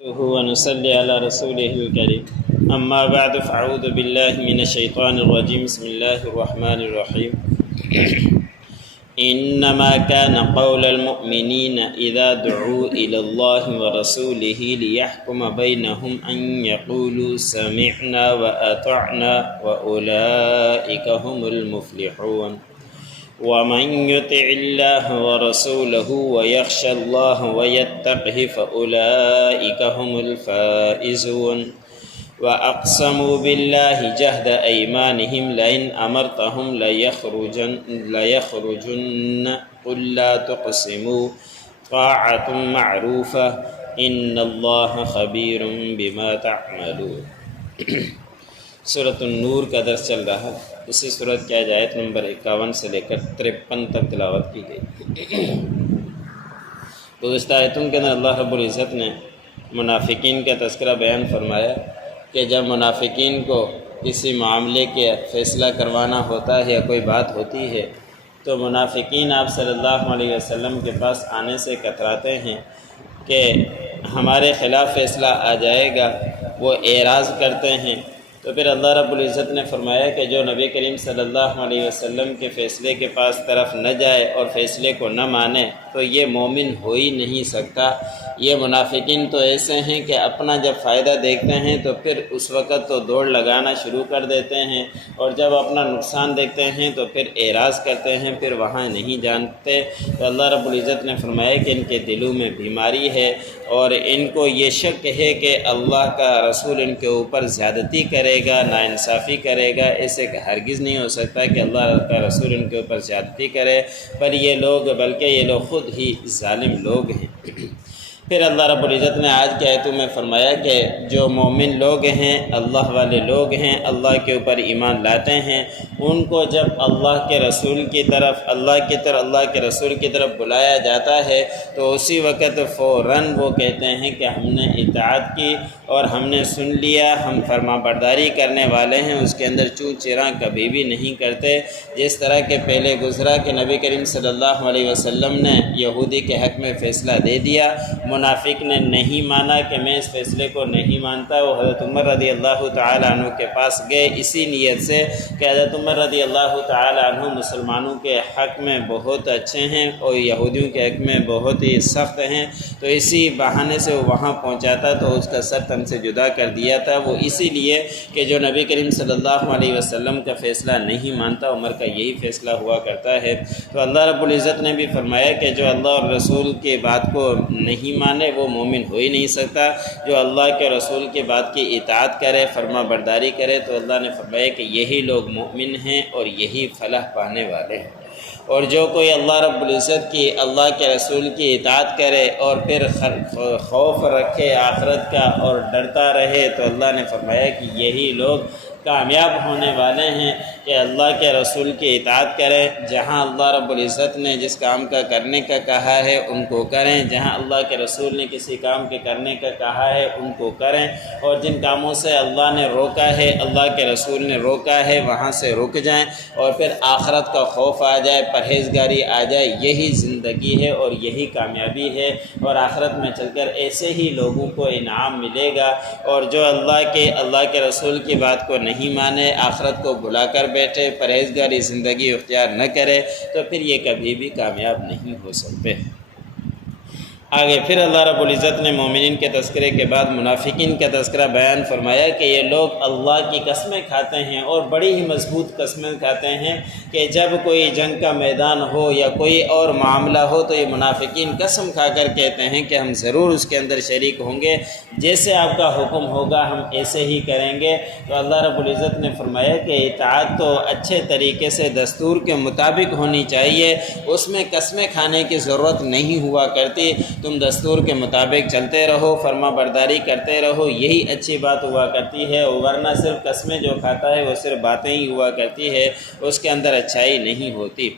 ونصلي على رسوله الكريم أما بعد فأعوذ بالله من الشيطان الرجيم بسم الله الرحمن الرحيم إنما كان قول المؤمنين إذا دعوا إلى الله ورسوله ليحكم بينهم أن يقولوا سمعنا وأطعنا وأولئك هم المفلحون ومن يطع الله ورسوله ويخشى الله ويتقه فأولئك هم الفائزون وأقسموا بالله جهد أيمانهم لئن أمرتهم ليخرجن قل لا تقسموا طاعة معروفة إن الله خبير بما تعملون۔ سورۃ النور کا درس چل رہا ہے۔ اسی سورت کی آیت نمبر 51 سے لے کر 53 تک تلاوت کی گئی۔ گزشتہ آیتوں کے اندر اللہ رب العزت نے منافقین کا تذکرہ بیان فرمایا کہ جب منافقین کو کسی معاملے کے فیصلہ کروانا ہوتا ہے یا کوئی بات ہوتی ہے تو منافقین آپ صلی اللہ علیہ وسلم کے پاس آنے سے کتراتے ہیں کہ ہمارے خلاف فیصلہ آ جائے گا، وہ اعراض کرتے ہیں۔ تو پھر اللہ رب العزت نے فرمایا کہ جو نبی کریم صلی اللہ علیہ وسلم کے فیصلے کے پاس طرف نہ جائے اور فیصلے کو نہ مانے تو یہ مومن ہو ہی نہیں سکتا۔ یہ منافقین تو ایسے ہیں کہ اپنا جب فائدہ دیکھتے ہیں تو پھر اس وقت تو دوڑ لگانا شروع کر دیتے ہیں، اور جب اپنا نقصان دیکھتے ہیں تو پھر اعراض کرتے ہیں، پھر وہاں نہیں جانتے۔ تو اللہ رب العزت نے فرمایا کہ ان کے دلوں میں بیماری ہے اور ان کو یہ شک ہے کہ اللہ کا رسول ان کے اوپر زیادتی کرے گا، ناانصافی کرے گا۔ ایسے کہ ہرگز نہیں ہو سکتا کہ اللہ کا رسول ان کے اوپر زیادتی کرے، بلکہ یہ لوگ خود ہی ظالم لوگ ہیں۔ پھر اللہ رب العزت نے آج کی آیتوں میں فرمایا کہ جو مومن لوگ ہیں، اللہ والے لوگ ہیں، اللہ کے اوپر ایمان لاتے ہیں، ان کو جب اللہ کے رسول کی طرف اللہ کے رسول کی طرف بلایا جاتا ہے تو اسی وقت فوراً وہ کہتے ہیں کہ ہم نے اطاعت کی اور ہم نے سن لیا، ہم فرما برداری کرنے والے ہیں، اس کے اندر چوں چراں کبھی بھی نہیں کرتے۔ جس طرح کے پہلے گزرا کہ نبی کریم صلی اللہ علیہ وسلم نے یہودی کے حق میں فیصلہ دے دیا، منافق نے نہیں مانا کہ میں اس فیصلے کو نہیں مانتا، وہ حضرت عمر رضی اللہ تعالیٰ عنہ کے پاس گئے اسی نیت سے کہ حضرت عمر رضی اللہ تعالیٰ عنہ مسلمانوں کے حق میں بہت اچھے ہیں اور یہودیوں کے حق میں بہت ہی سخت ہیں، تو اسی بہانے سے وہ وہاں پہنچاتا تو اس کا سر تن سے جدا کر دیا تھا۔ وہ اسی لیے کہ جو نبی کریم صلی اللہ علیہ وسلم کا فیصلہ نہیں مانتا، عمر کا یہی فیصلہ ہوا کرتا ہے۔ تو اللہ رب العزت نے بھی فرمایا کہ جو اللہ اور رسول کی بات کو نہیں مانے وہ مومن ہو ہی نہیں سکتا۔ جو اللہ کے رسول کی بات کی اطاعت کرے، فرما برداری کرے، تو اللہ نے فرمایا کہ یہی لوگ مومن ہیں اور یہی فلاح پانے والے ہیں۔ اور جو کوئی اللہ رب العزت کی، اللہ کے رسول کی اطاعت کرے اور پھر خوف رکھے آخرت کا اور ڈرتا رہے، تو اللہ نے فرمایا کہ یہی لوگ کامیاب ہونے والے ہیں کہ اللہ کے رسول کی اطاعت کریں، جہاں اللہ رب العزت نے جس کام کا کرنے کا کہا ہے ان کو کریں، جہاں اللہ کے رسول نے کسی کام کے کرنے کا کہا ہے ان کو کریں، اور جن کاموں سے اللہ نے روکا ہے، اللہ کے رسول نے روکا ہے، وہاں سے رک جائیں، اور پھر آخرت کا خوف آ جائے، پرہیزگاری آ جائے۔ یہی زندگی ہے اور یہی کامیابی ہے، اور آخرت میں چل کر ایسے ہی لوگوں کو انعام ملے گا۔ اور جو اللہ کے رسول کی بات کو نہیں مانے، آخرت کو بھلا کر بیٹھے، پرہیزگاری زندگی اختیار نہ کرے، تو پھر یہ کبھی بھی کامیاب نہیں ہو سکتے۔ آگے پھر اللہ رب العزت نے مومنین کے تذکرے کے بعد منافقین کا تذکرہ بیان فرمایا کہ یہ لوگ اللہ کی قسمیں کھاتے ہیں اور بڑی ہی مضبوط قسمیں کھاتے ہیں کہ جب کوئی جنگ کا میدان ہو یا کوئی اور معاملہ ہو تو یہ منافقین قسم کھا کر کہتے ہیں کہ ہم ضرور اس کے اندر شریک ہوں گے، جیسے آپ کا حکم ہوگا ہم ایسے ہی کریں گے۔ تو اللہ رب العزت نے فرمایا کہ اطاعت تو اچھے طریقے سے دستور کے مطابق ہونی چاہیے، اس میں قسمیں کھانے کی ضرورت نہیں ہوا کرتی۔ تم دستور کے مطابق چلتے رہو، فرما برداری کرتے رہو، یہی اچھی بات ہوا کرتی ہے، ورنہ صرف قسمیں جو کھاتا ہے وہ صرف باتیں ہی ہوا کرتی ہے، اس کے اندر اچھائی نہیں ہوتی۔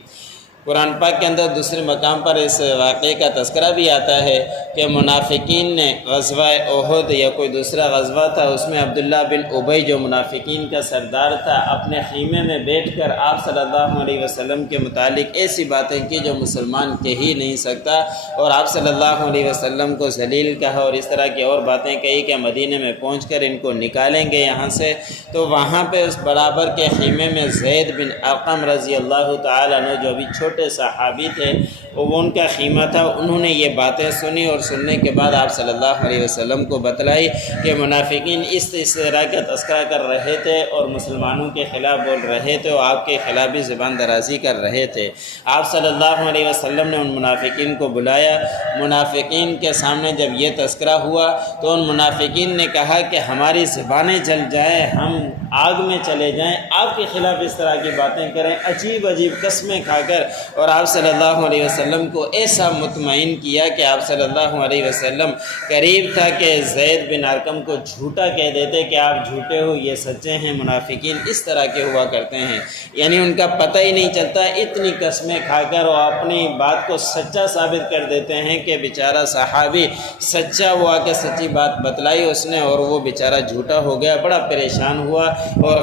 قرآن پاک کے اندر دوسرے مقام پر اس واقعے کا تذکرہ بھی آتا ہے کہ منافقین نے غزوہ احد یا کوئی دوسرا غزوہ تھا، اس میں عبداللہ بن ابی جو منافقین کا سردار تھا اپنے خیمے میں بیٹھ کر آپ صلی اللہ علیہ وسلم کے متعلق ایسی باتیں کی جو مسلمان کہہ ہی نہیں سکتا، اور آپ صلی اللہ علیہ وسلم کو ذلیل کہا اور اس طرح کی اور باتیں کہی کہ مدینے میں پہنچ کر ان کو نکالیں گے یہاں سے۔ تو وہاں پہ اس برابر کے خیمے میں زید بن ارقم رضی اللہ تعالیٰ عنہ جو ابھی چھوٹے صحابی تھے، وہ ان کا خیمہ تھا، انہوں نے یہ باتیں سنی اور سننے کے بعد آپ صلی اللہ علیہ وسلم کو بتلائی کہ منافقین اس طرح کا تذکرہ کر رہے تھے اور مسلمانوں کے خلاف بول رہے تھے اور آپ کے خلاف بھی زبان درازی کر رہے تھے۔ آپ صلی اللہ علیہ وسلم نے ان منافقین کو بلایا۔ منافقین کے سامنے جب یہ تذکرہ ہوا تو ان منافقین نے کہا کہ ہماری زبانیں جل جائیں، ہم آگ میں چلے جائیں، آپ کے خلاف اس طرح کی باتیں کریں، عجیب عجیب قسمیں کھا کر، اور آپ صلی اللہ علیہ وسلم کو ایسا مطمئن کیا کہ آپ صلی اللہ علیہ وسلم قریب تھا کہ زید بن ارقم کو جھوٹا کہہ دیتے کہ آپ جھوٹے ہو، یہ سچے ہیں۔ منافقین اس طرح کے ہوا کرتے ہیں، یعنی ان کا پتہ ہی نہیں چلتا، اتنی قسمیں کھا کر وہ اپنی بات کو سچا ثابت کر دیتے ہیں کہ بیچارہ صحابی سچا ہوا کہ سچی بات بتلائی اس نے اور وہ بیچارہ جھوٹا ہو گیا، بڑا پریشان ہوا اور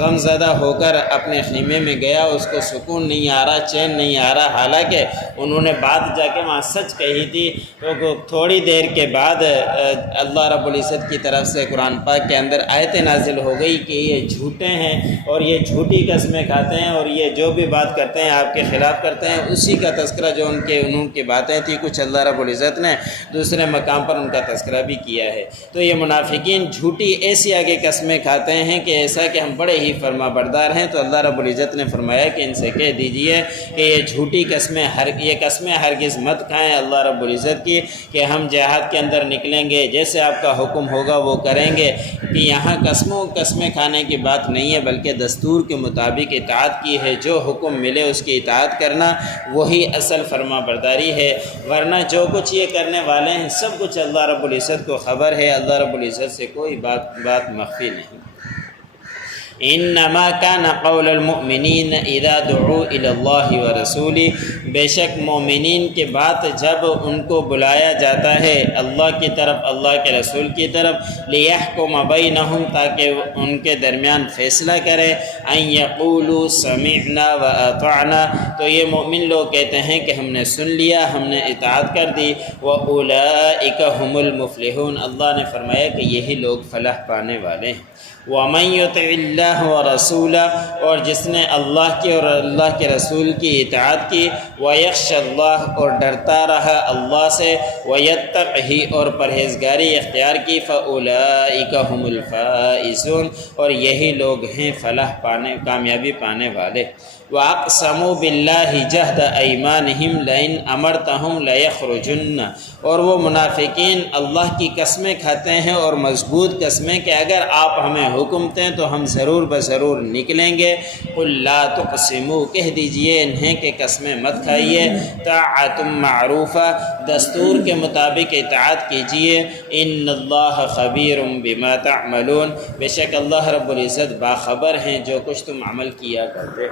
غمزدہ ہو کر اپنے خیمے میں گیا۔ اس کو سکون نہیں آ رہا، چین نہیں آ رہا، حالانکہ انہوں نے بات جا کے وہاں سچ کہی تھی۔ تو تھوڑی دیر کے بعد اللہ رب العزت کی طرف سے قرآن پاک کے اندر آیت نازل ہو گئی کہ یہ جھوٹے ہیں اور یہ جھوٹی قسمیں کھاتے ہیں اور یہ جو بھی بات کرتے ہیں آپ کے خلاف کرتے ہیں، اسی کا تذکرہ جو انہوں کی باتیں تھیں، کچھ اللہ رب العزت نے دوسرے مقام پر ان کا تذکرہ بھی کیا ہے۔ تو یہ منافقین جھوٹی ایسی آگے قسمیں کھاتے ہیں کہ ایسا کہ ہم بڑے ہی فرما بردار ہیں، تو اللہ رب العزت نے فرمایا کہ ان سے کہہ دیجئے کہ یہ جھوٹی قسمیں یہ قسمیں ہرگز مت کھائیں اللہ رب العزت کی کہ ہم جہاد کے اندر نکلیں گے، جیسے آپ کا حکم ہوگا وہ کریں گے، کہ یہاں قسمیں کھانے کی بات نہیں ہے بلکہ دستور کے مطابق اطاعت کی ہے۔ جو حکم ملے اس کی اطاعت کرنا وہی اصل فرما برداری ہے، ورنہ جو کچھ یہ کرنے والے ہیں سب کچھ اللہ رب العزت کو خبر ہے، اللہ رب العزت سے کوئی بات مخفی نہیں۔ انما کان قول المؤمنین اذا دعوا الی اللہ ورسولہ، بے شک مومنین کی بات جب ان کو بلایا جاتا ہے اللہ کی طرف، اللہ کے رسول کی طرف، لیحکم بینہم، تاکہ ان کے درمیان فیصلہ کرے، ان یقولوا سمعنا واطعنا، تو یہ مومن لوگ کہتے ہیں کہ ہم نے سن لیا، ہم نے اطاعت کر دی، واولئک هم المفلحون، اللہ نے فرمایا کہ یہی لوگ فلاح پانے والے ہیں۔ وَمَن يُطِعِ اللَّهَ وَرَسُولَهُ، اور جس نے اللہ کی اور اللہ کے رسول کی اطاعت کی، وَيَخْشَ اللَّهَ، اور ڈرتا رہا اللہ سے، وَيَتَّقْهِ، اور پرہیزگاری اختیار کی، فَأُولَئِكَ هُمُ الْفَائِزُونَ، اور یہی لوگ ہیں فلاح کامیابی پانے والے۔ وَأَقْسَمُوا بِاللَّهِ جَهْدَ أَيْمَانِهِمْ لَئِنْ أَمَرْتَهُمْ لَيَخْرُجُنَّ، اور وہ منافقین اللہ کی قسمیں کھاتے ہیں اور مضبوط قسمیں کہ اگر آپ ہمیں حکم دیں تو ہم ضرور بضرور نکلیں گے۔ قُل لَا تُقْسِمُوا، کہہ دیجئے انہیں کہ قسمیں مت کھائیے، طاعۃ معروفہ، دستور کے مطابق اطاعت کیجئے، ان اللہ خبیر بما تعملون، بے شک اللہ رب العزت باخبر ہیں جو کچھ تم عمل کیا کرتے۔